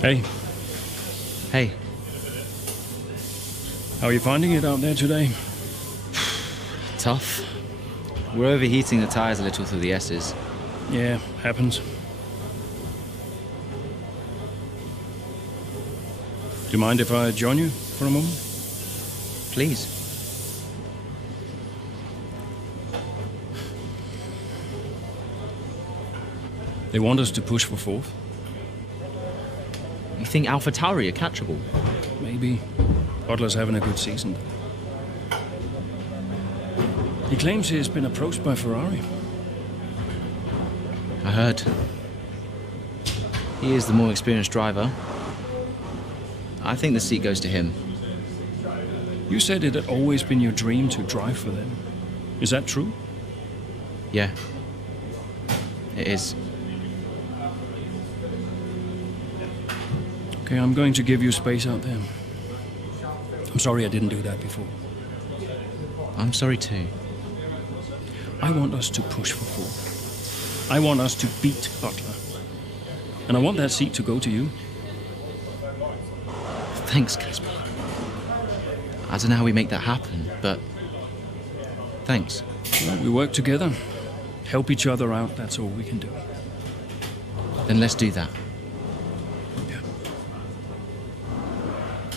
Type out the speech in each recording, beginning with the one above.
Hey. Hey. How are you finding it out there today? Tough. We're overheating the tires a little through the S's. Yeah, happens. Do you mind if I join you for a moment? Please. They want us to push for fourth. You think AlphaTauri are catchable? Maybe. Butler's having a good season. He claims he's been approached by Ferrari. I heard. He is the more experienced driver. I think the seat goes to him. You said it had always been your dream to drive for them. Is that true? Yeah. It is. Okay, I'm going to give you space out there. I'm sorry I didn't do that before. I'm sorry too. I want us to push for fourth. I want us to beat Butler. And I want that seat to go to you. Thanks, Casper. I don't know how we make that happen, but thanks. Well, we work together. Help each other out, that's all we can do. Then let's do that.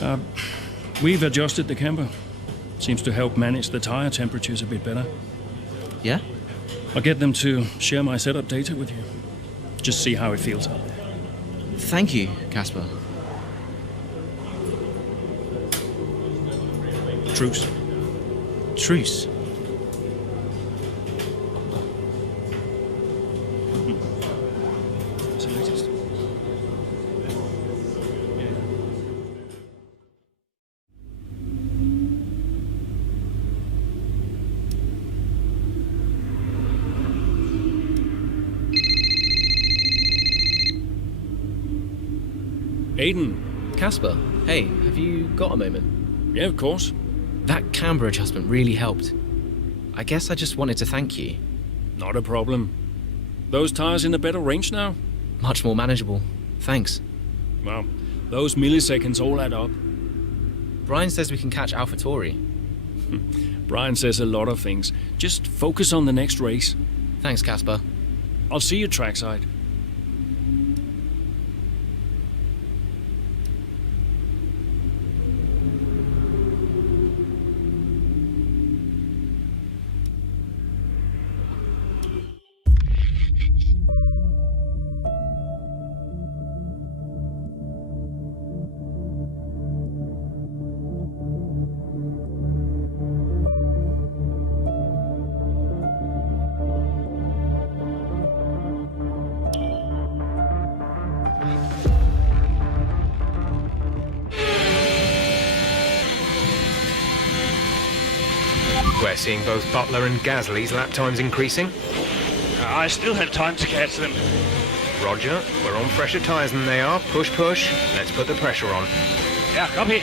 Yeah. We've adjusted the camber. Seems to help manage the tire temperatures a bit better. Yeah? I'll get them to share my setup data with you. Just see how it feels out there. Thank you, Casper. Truce. Truce. Aiden. Casper, hey, have you got a moment? Yeah, of course. That camber adjustment really helped. I guess I just wanted to thank you. Not a problem. Those tires in a better range now? Much more manageable. Thanks. Well, those milliseconds all add up. Brian says we can catch AlphaTauri. Brian says a lot of things. Just focus on the next race. Thanks, Casper. I'll see you trackside. We're seeing both Butler and Gasly's lap times increasing. I still have time to catch them. Roger, we're on fresher tyres than they are. Push, push. Let's put the pressure on. Yeah, copy.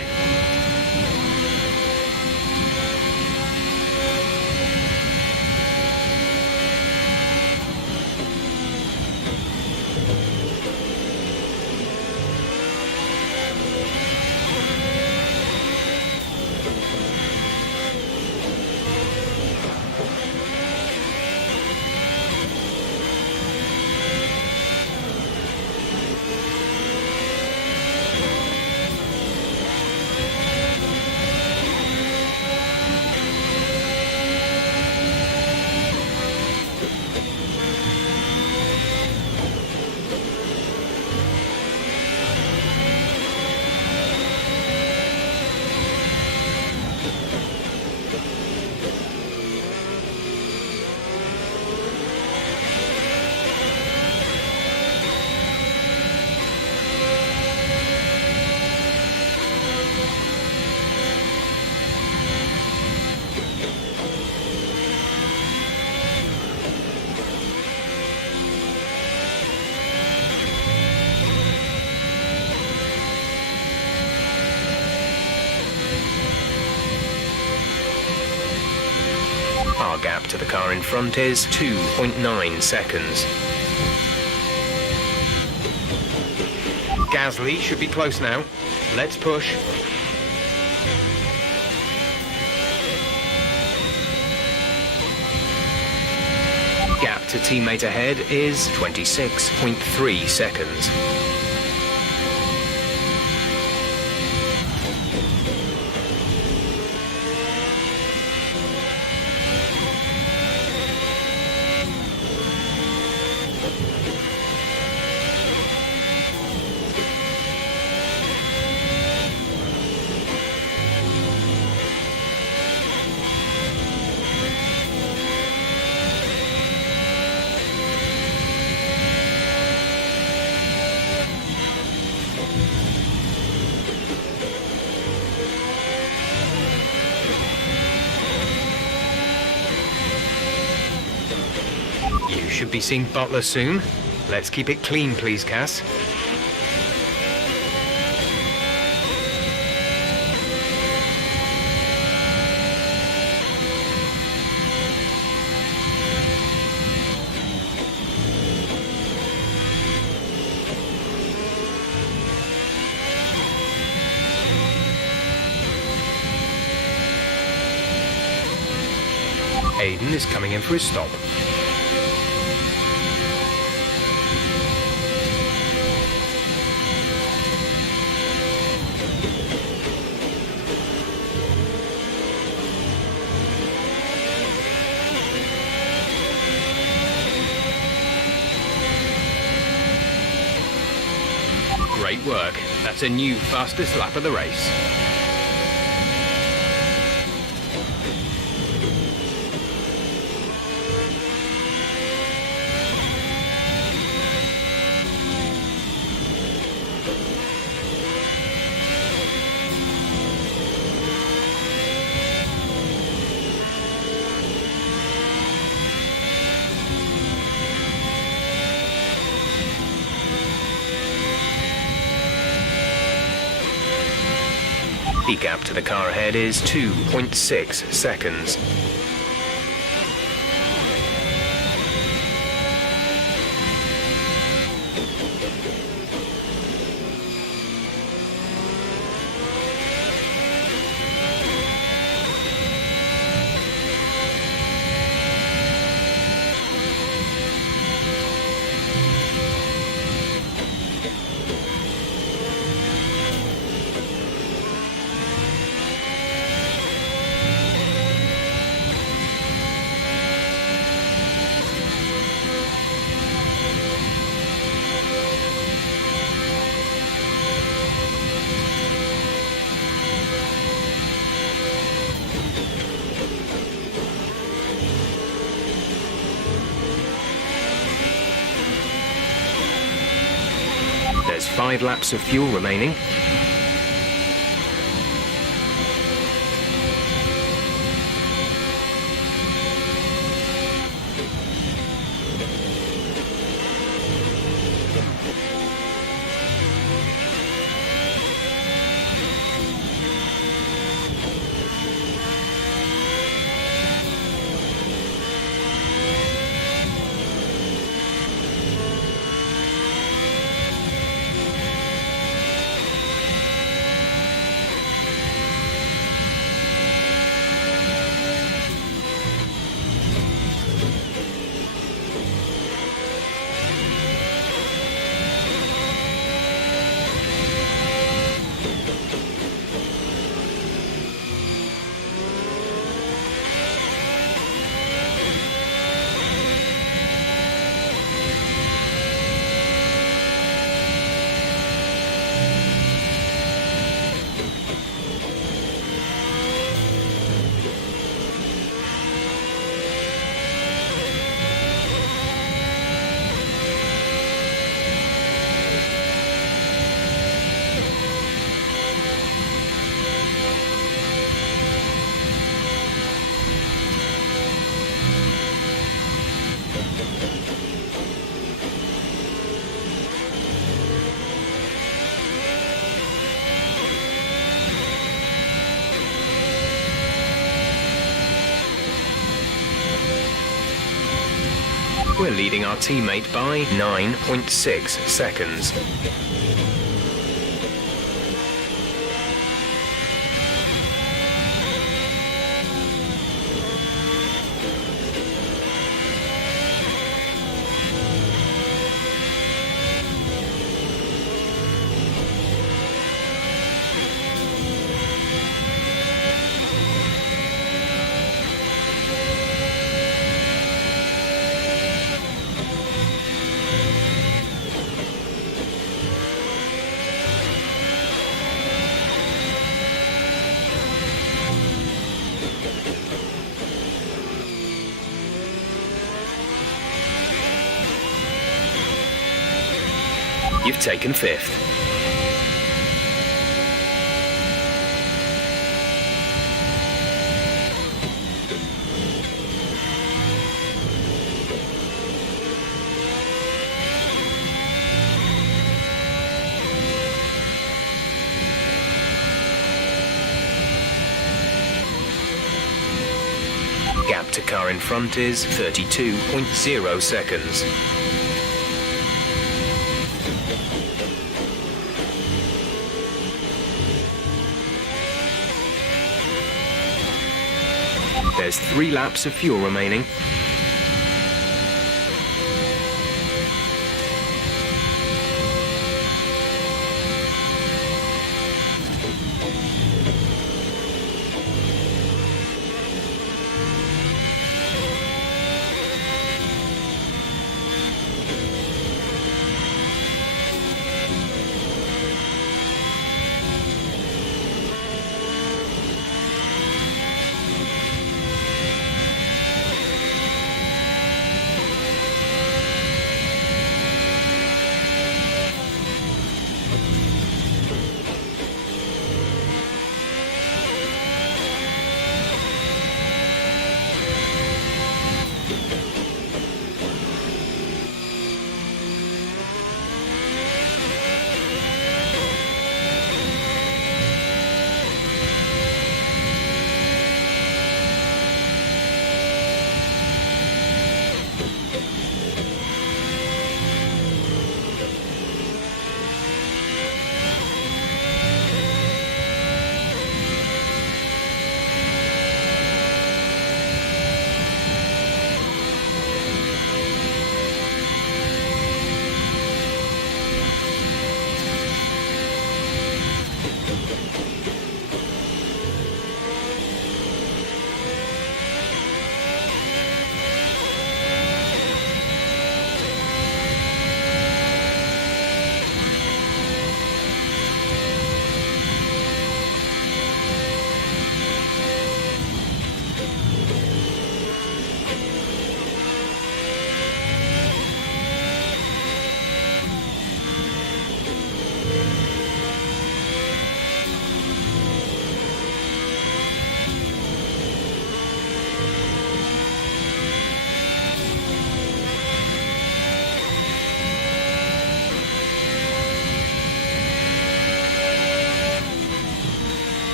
Our gap to the car in front is 2.9 seconds. Gasly should be close now. Let's push. Gap to teammate ahead is 26.3 seconds. You should be seeing Butler soon. Let's keep it clean, please, Cass. Aiden is coming in for his stop. Great work. That's a new fastest lap of the race. The gap to the car ahead is 2.6 seconds. There's 5 laps of fuel remaining. We're leading our teammate by 9.6 seconds. You've taken 5th. Gap to car in front is 32.0 seconds. There's 3 laps of fuel remaining.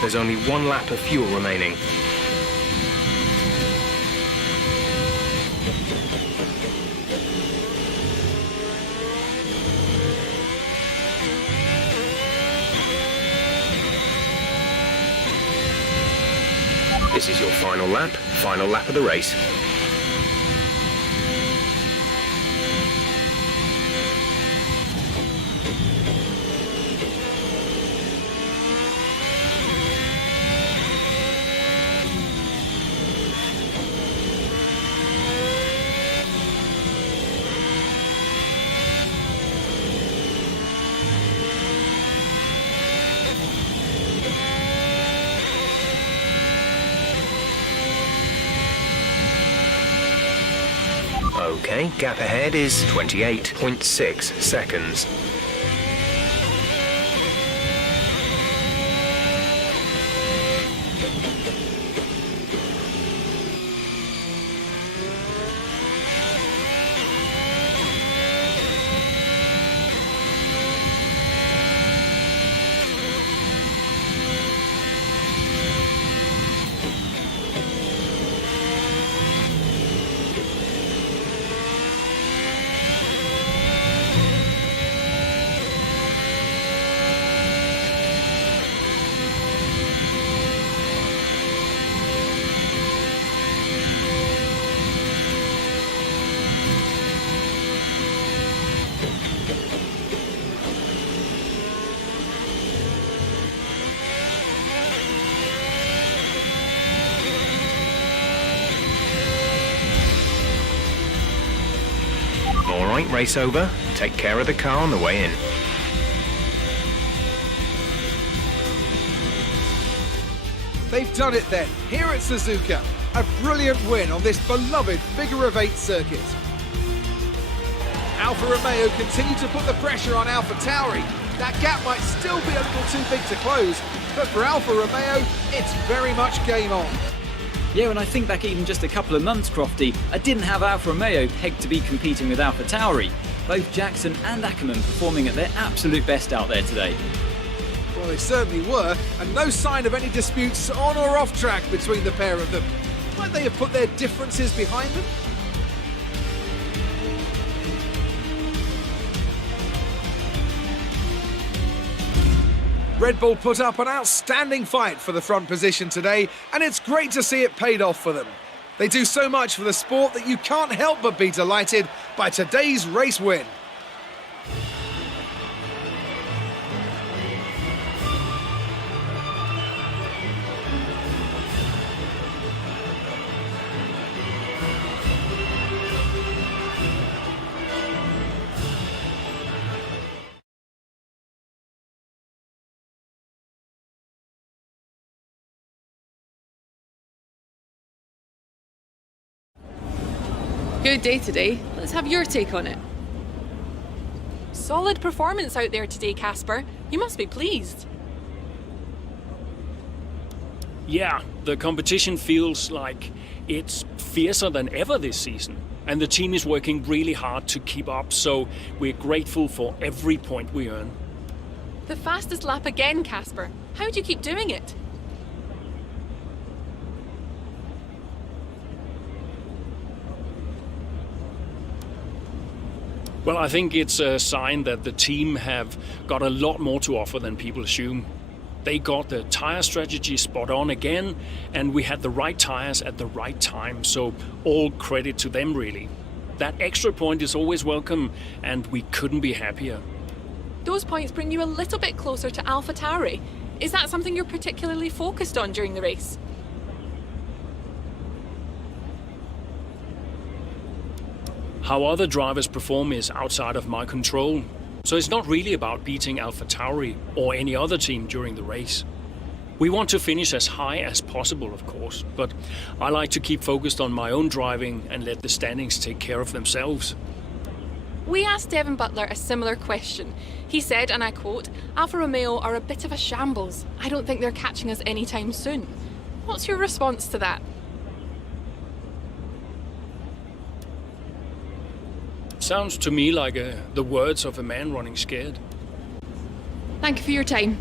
There's only 1 lap of fuel remaining. This is your final lap of the race. Okay, gap ahead is 28.6 seconds. joint race over, take care of the car on the way in. They've done it then, here at Suzuka. A brilliant win on this beloved figure-of-8 circuit. Alfa Romeo continue to put the pressure on AlphaTauri. That gap might still be a little too big to close, but for Alfa Romeo, it's very much game on. Yeah, when I think back even just a couple of months, Crofty, I didn't have Alfa Romeo pegged to be competing with AlphaTauri. Both Jackson and Ackerman performing at their absolute best out there today. Well, they certainly were, and no sign of any disputes on or off track between the pair of them. Might they have put their differences behind them? Red Bull put up an outstanding fight for the front position today, and it's great to see it paid off for them. They do so much for the sport that you can't help but be delighted by today's race win. Good day today. Let's have your take on it. Solid performance out there today, Casper. You must be pleased. Yeah, the competition feels like it's fiercer than ever this season. And the team is working really hard to keep up, so we're grateful for every point we earn. The fastest lap again, Casper. How do you keep doing it? Well, I think it's a sign that the team have got a lot more to offer than people assume. They got the tyre strategy spot on again, and we had the right tyres at the right time, so all credit to them really. That extra point is always welcome, and we couldn't be happier. Those points bring you a little bit closer to AlphaTauri. Is that something you're particularly focused on during the race? How other drivers perform is outside of my control, so it's not really about beating AlphaTauri or any other team during the race. We want to finish as high as possible, of course, but I like to keep focused on my own driving and let the standings take care of themselves. We asked Devin Butler a similar question. He said, and I quote, "Alfa Romeo are a bit of a shambles. I don't think they're catching us anytime soon." What's your response to that? Sounds to me like the words of a man running scared. Thank you for your time.